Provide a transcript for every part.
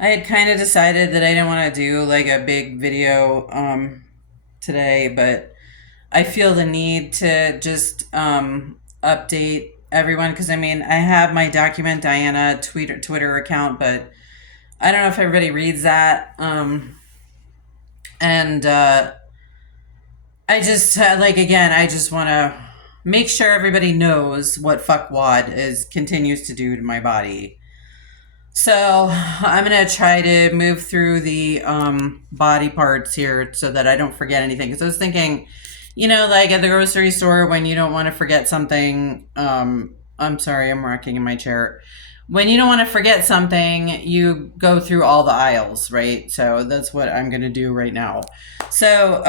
I had kind of decided that I didn't want to do like a big video today, but I feel the need to just update everyone because I mean, I have my Document Diana Twitter account, but I don't know if everybody reads that. And I just like again, I just want to make sure everybody knows what fuckwad is continues to do to my body. So I'm gonna try to move through the body parts here so that I don't forget anything. Because I was thinking, like at the grocery store when you don't want to forget something. I'm sorry, I'm rocking in my chair. When you don't want to forget something, you go through all the aisles, right? So that's what I'm gonna do right now. So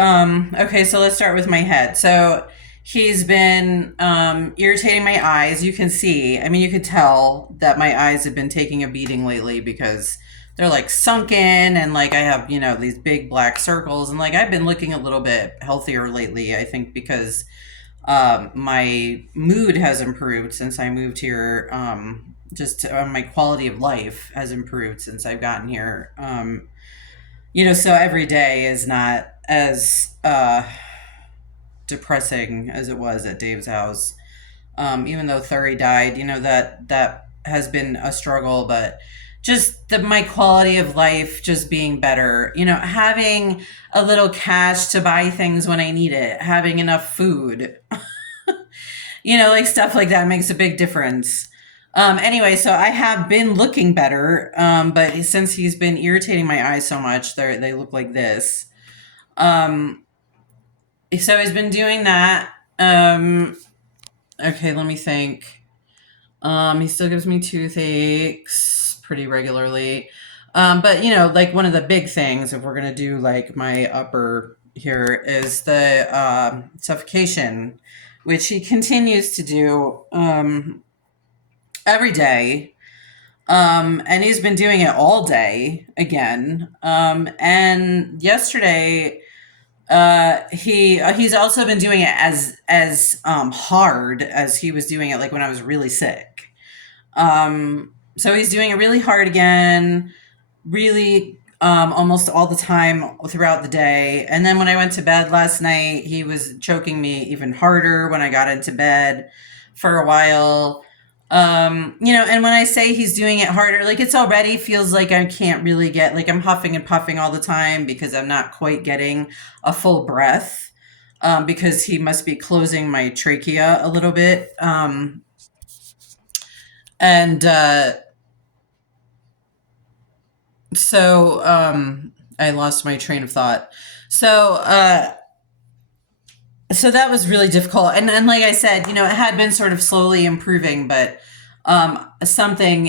okay, so let's start with my head. So he's been irritating my eyes. You can see, I mean, you could tell that my eyes have been taking a beating lately because they're like sunken and like I have, these big black circles. And like I've been looking a little bit healthier lately, I think, because my mood has improved since I moved here. Just my quality of life has improved since I've gotten here. So every day is not as depressing as it was at Dave's house. Even though Thurry died, that has been a struggle, but just my quality of life just being better, having a little cash to buy things when I need it, having enough food, like stuff like that makes a big difference. Anyway, so I have been looking better, but since he's been irritating my eyes so much, they look like this. Um, so he's been doing that. Okay, let me think. He still gives me toothaches pretty regularly. But like one of the big things, if we're gonna do like my upper here, is the suffocation, which he continues to do every day. And he's been doing it all day again. And yesterday, he's also been doing it as hard as he was doing it like when I was really sick. So he's doing it really hard again, really almost all the time throughout the day. And then when I went to bed last night, he was choking me even harder when I got into bed for a while. And when I say he's doing it harder, like it's already feels like I can't really get, like I'm huffing and puffing all the time because I'm not quite getting a full breath. Because he must be closing my trachea a little bit. And so I lost my train of thought. So that was really difficult. And like I said, it had been sort of slowly improving, but something,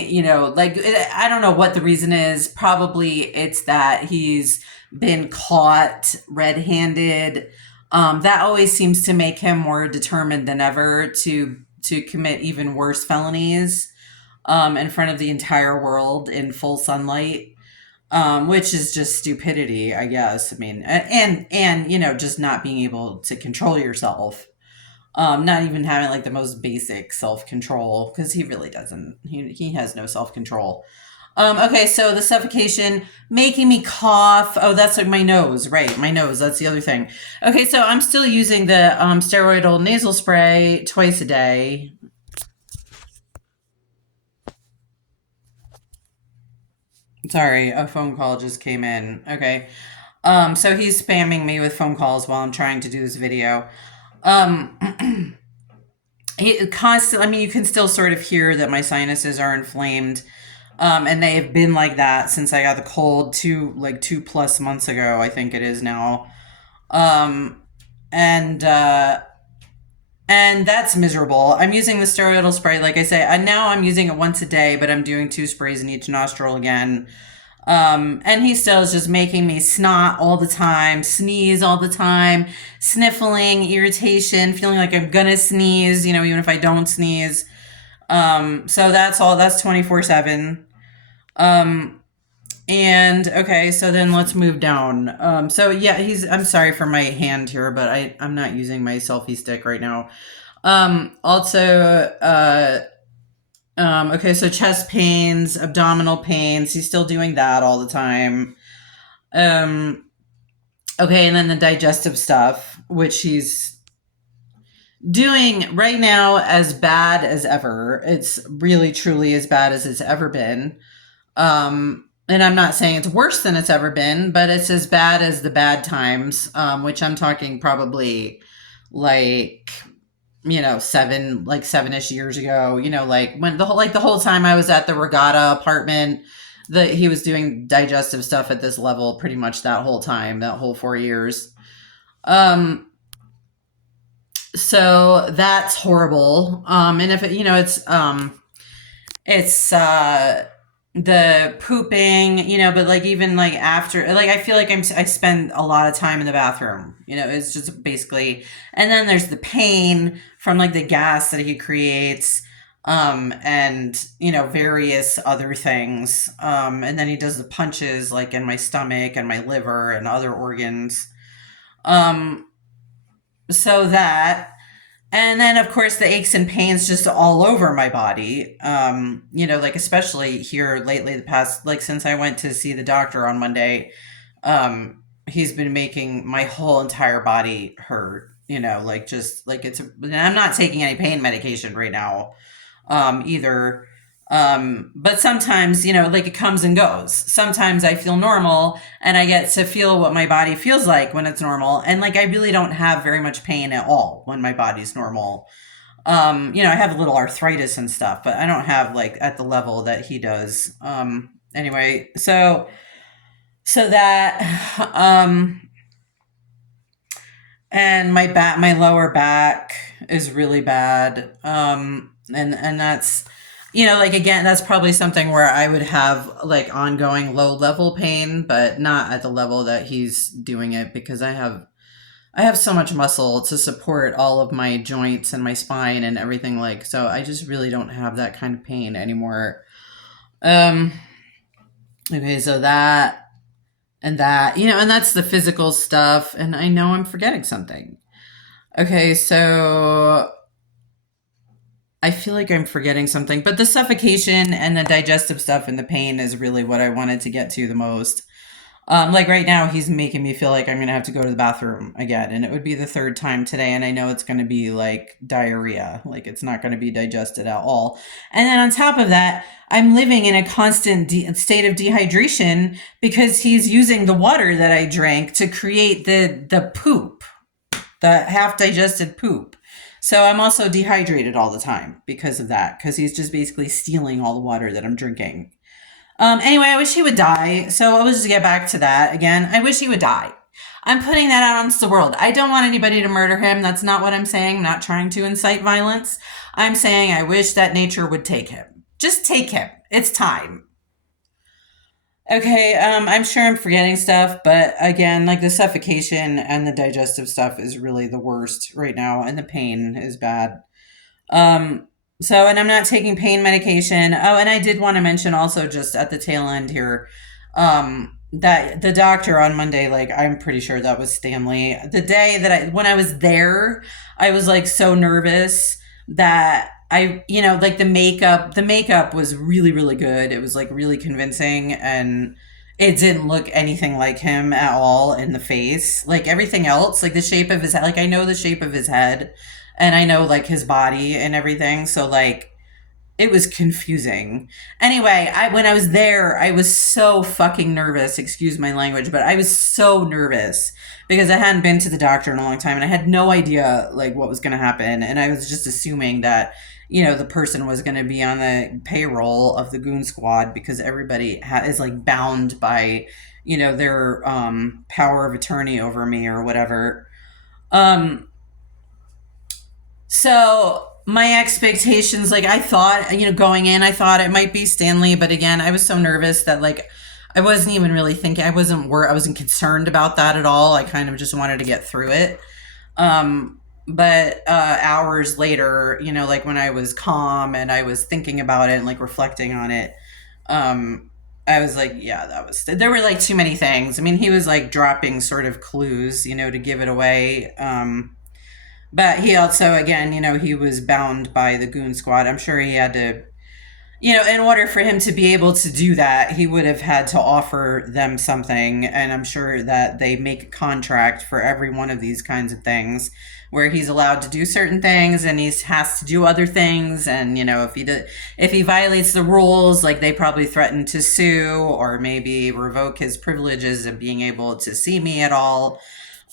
like I don't know what the reason is. Probably it's that he's been caught red-handed. That always seems to make him more determined than ever to commit even worse felonies in front of the entire world in full sunlight, which is just stupidity, I guess. I mean, and just not being able to control yourself, not even having like the most basic self control because he really doesn't. He has no self control. Okay, so the suffocation making me cough. Oh, that's like my nose, right? My nose. That's the other thing. Okay, so I'm still using the steroidal nasal spray twice a day. Sorry, a phone call just came in. Okay. So he's spamming me with phone calls while I'm trying to do this video. He constantly, I mean, you can still sort of hear that my sinuses are inflamed. And they have been like that since I got the cold 2+ months ago, I think it is now. Um, and, uh, and that's miserable. I'm using the steroidal spray, like I say, and now I'm using it once a day, but I'm doing 2 sprays in each nostril again. And he still is just making me snot all the time, sneeze all the time, sniffling, irritation, feeling like I'm gonna sneeze, even if I don't sneeze. So that's 24/7. Um, and okay, so then let's move down. So yeah, I'm sorry for my hand here, but I'm not using my selfie stick right now. Also, Okay, so chest pains, abdominal pains. He's still doing that all the time. Um, okay, and then the digestive stuff, which he's doing right now as bad as ever. It's really, truly as bad as it's ever been. And I'm not saying it's worse than it's ever been, but it's as bad as the bad times, which I'm talking probably like like 7-ish years ago, like when the whole time I was at the Regatta apartment, that he was doing digestive stuff at this level pretty much that whole time, that whole 4 years. Um, so that's horrible. And if it, it's the pooping, but like even like after, like I feel like I spend a lot of time in the bathroom. It's just basically, and then there's the pain from like the gas that he creates, and various other things. And then he does the punches like in my stomach and my liver and other organs. Um, so that, and then, of course, the aches and pains just all over my body. Like especially here lately, the past, like since I went to see the doctor on Monday, he's been making my whole entire body hurt. Like just like and I'm not taking any pain medication right now, either. But sometimes, like it comes and goes. Sometimes I feel normal and I get to feel what my body feels like when it's normal. And like I really don't have very much pain at all when my body's normal. I have a little arthritis and stuff, but I don't have like at the level that he does. Anyway, so that and my lower back is really bad. And that's like again, that's probably something where I would have like ongoing low level pain, but not at the level that he's doing it, because I have so much muscle to support all of my joints and my spine and everything, like, so I just really don't have that kind of pain anymore. Um okay, so and that's the physical stuff, and I know I'm forgetting something. Okay, so I feel like I'm forgetting something, but the suffocation and the digestive stuff and the pain is really what I wanted to get to the most. Like right now, he's making me feel like I'm gonna have to go to the bathroom again, and it would be the third time today, and I know it's gonna be like diarrhea, like it's not gonna be digested at all. And then on top of that, I'm living in a constant state of dehydration because he's using the water that I drank to create the poop, the half digested poop. So I'm also dehydrated all the time because of that, because he's just basically stealing all the water that I'm drinking. Anyway, I wish he would die. So I'll just get back to that again. I wish he would die. I'm putting that out onto the world. I don't want anybody to murder him. That's not what I'm saying. I'm not trying to incite violence. I'm saying I wish that nature would take him. Just take him. It's time. Okay, I'm sure I'm forgetting stuff, but again, like the suffocation and the digestive stuff is really the worst right now, and the pain is bad. Um, and I'm not taking pain medication. Oh, and I did want to mention also, just at the tail end here, that the doctor on Monday, like I'm pretty sure that was Stanley. The day that when I was there, I was like so nervous that like the makeup was really, really good. It was like really convincing, and it didn't look anything like him at all in the face. Like everything else, like the shape of his head, like I know the shape of his head, and I know like his body and everything. So like it was confusing. Anyway, when I was there, I was so fucking nervous. Excuse my language, but I was so nervous because I hadn't been to the doctor in a long time, and I had no idea like what was going to happen, and I was just assuming that the person was going to be on the payroll of the goon squad, because everybody is like bound by their power of attorney over me or whatever. Um, so my expectations, like I thought, going in, I thought it might be Stanley, but again, I was so nervous that like I wasn't even really thinking. I wasn't concerned about that at all. I kind of just wanted to get through it. But hours later, like when I was calm and I was thinking about it and like reflecting on it, I was like, yeah, there were like too many things. I mean, he was like dropping sort of clues, to give it away. But he also, again, he was bound by the goon squad. I'm sure he had to. in order for him to be able to do that, he would have had to offer them something. And I'm sure that they make a contract for every one of these kinds of things where he's allowed to do certain things and he has to do other things. And, if he violates the rules, like they probably threaten to sue or maybe revoke his privileges of being able to see me at all.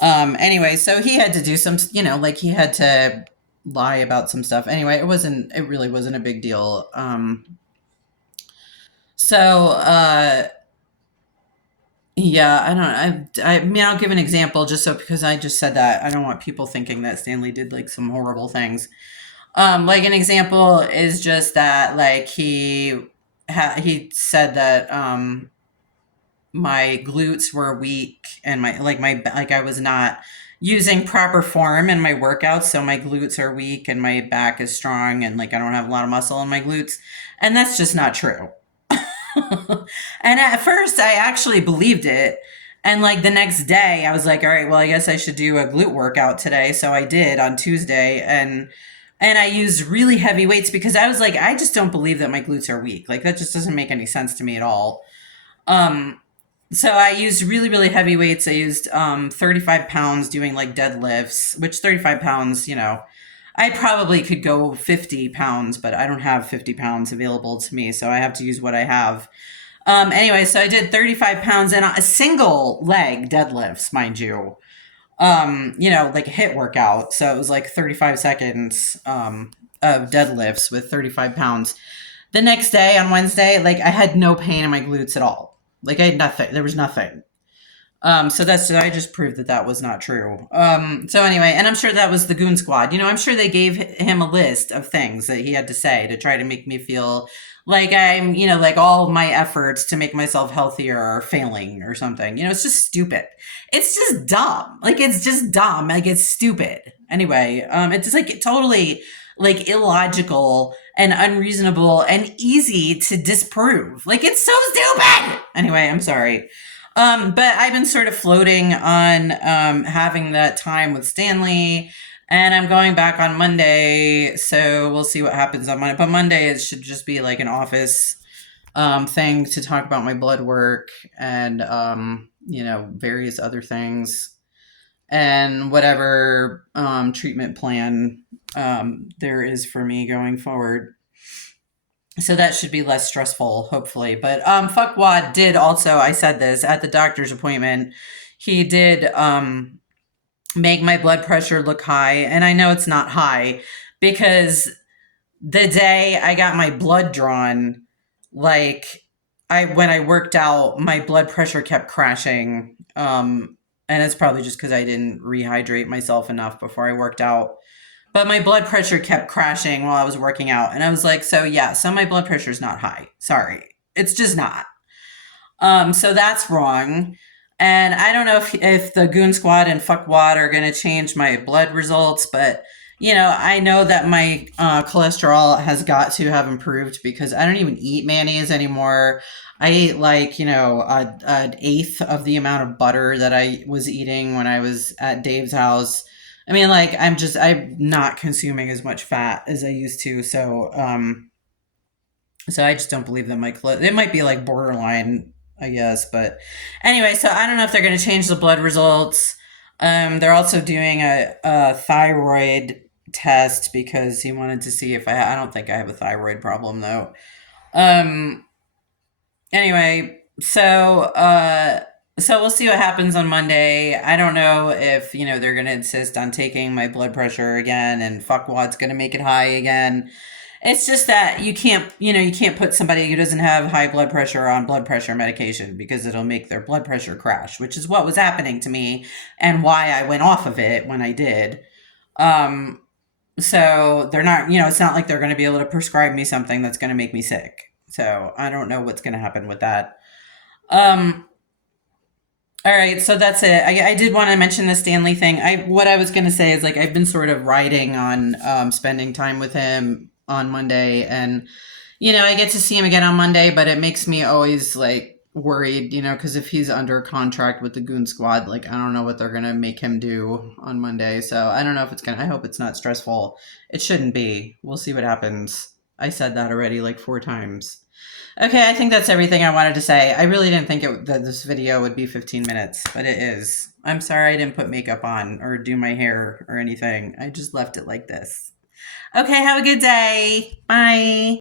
Anyway, so he had to do some, like he had to lie about some stuff. Anyway, it really wasn't a big deal. So, yeah, I mean, I'll give an example just so because I just said that. I don't want people thinking that Stanley did like some horrible things. Like an example is just that, like, he said that, my glutes were weak and like I was not using proper form in my workouts. So my glutes are weak and my back is strong and like I don't have a lot of muscle in my glutes. And that's just not true. And at first, I actually believed it. And like the next day, I was like, all right, well, I guess I should do a glute workout today. So I did on Tuesday, and I used really heavy weights because I was like, I just don't believe that my glutes are weak. Like that just doesn't make any sense to me at all. Um, so I used really, really heavy weights. I used 35 pounds doing like deadlifts, which 35 pounds, I probably could go 50 pounds, but I don't have 50 pounds available to me. So I have to use what I have. Anyway, so I did 35 pounds and a single leg deadlifts, mind you. Like a hit workout. So it was like 35 seconds of deadlifts with 35 pounds. The next day on Wednesday, like I had no pain in my glutes at all. Like I had nothing. There was nothing. So I just proved that that was not true. So anyway, and I'm sure that was the Goon Squad. I'm sure they gave him a list of things that he had to say to try to make me feel like I'm, like all my efforts to make myself healthier are failing or something. It's just stupid. It's just dumb. Like it's just dumb. Like it's stupid. Anyway, it's like totally like illogical and unreasonable and easy to disprove. Like it's so stupid. Anyway, I'm sorry. But I've been sort of floating on having that time with Stanley, and I'm going back on Monday, so we'll see what happens on Monday. But Monday it should just be like an office thing to talk about my blood work and various other things and whatever treatment plan there is for me going forward. So that should be less stressful, hopefully. But Fuckwad did also, I said this at the doctor's appointment, he did make my blood pressure look high. And I know it's not high because the day I got my blood drawn, like when I worked out, my blood pressure kept crashing. And it's probably just because I didn't rehydrate myself enough before I worked out. But my blood pressure kept crashing while I was working out. And I was like, so my blood pressure is not high. Sorry. It's just not. So that's wrong. And I don't know if the Goon Squad and Fuckwad are going to change my blood results, but I know that my cholesterol has got to have improved because I don't even eat mayonnaise anymore. I ate like, an eighth of the amount of butter that I was eating when I was at Dave's house. I mean, like, I'm not consuming as much fat as I used to. So I just don't believe that it might be like borderline, I guess. But anyway, so I don't know if they're going to change the blood results. They're also doing a thyroid test because he wanted to see if I don't think I have a thyroid problem though. Anyway, so we'll see what happens on Monday. I don't know if, they're going to insist on taking my blood pressure again and fuckwad's going to make it high again. It's just that you can't put somebody who doesn't have high blood pressure on blood pressure medication because it'll make their blood pressure crash, which is what was happening to me and why I went off of it when I did. So they're not, it's not like they're going to be able to prescribe me something that's going to make me sick. So I don't know what's going to happen with that. All right, so that's it. I did want to mention the Stanley thing. What I was going to say is like I've been sort of riding on spending time with him on Monday, and I get to see him again on Monday, but it makes me always like worried, because if he's under contract with the Goon Squad, like I don't know what they're going to make him do on Monday. So I don't know if I hope it's not stressful. It shouldn't be. We'll see what happens. I said that already like 4 times. Okay, I think that's everything I wanted to say. I really didn't think that this video would be 15 minutes, but it is. I'm sorry I didn't put makeup on or do my hair or anything. I just left it like this. Okay, have a good day. Bye.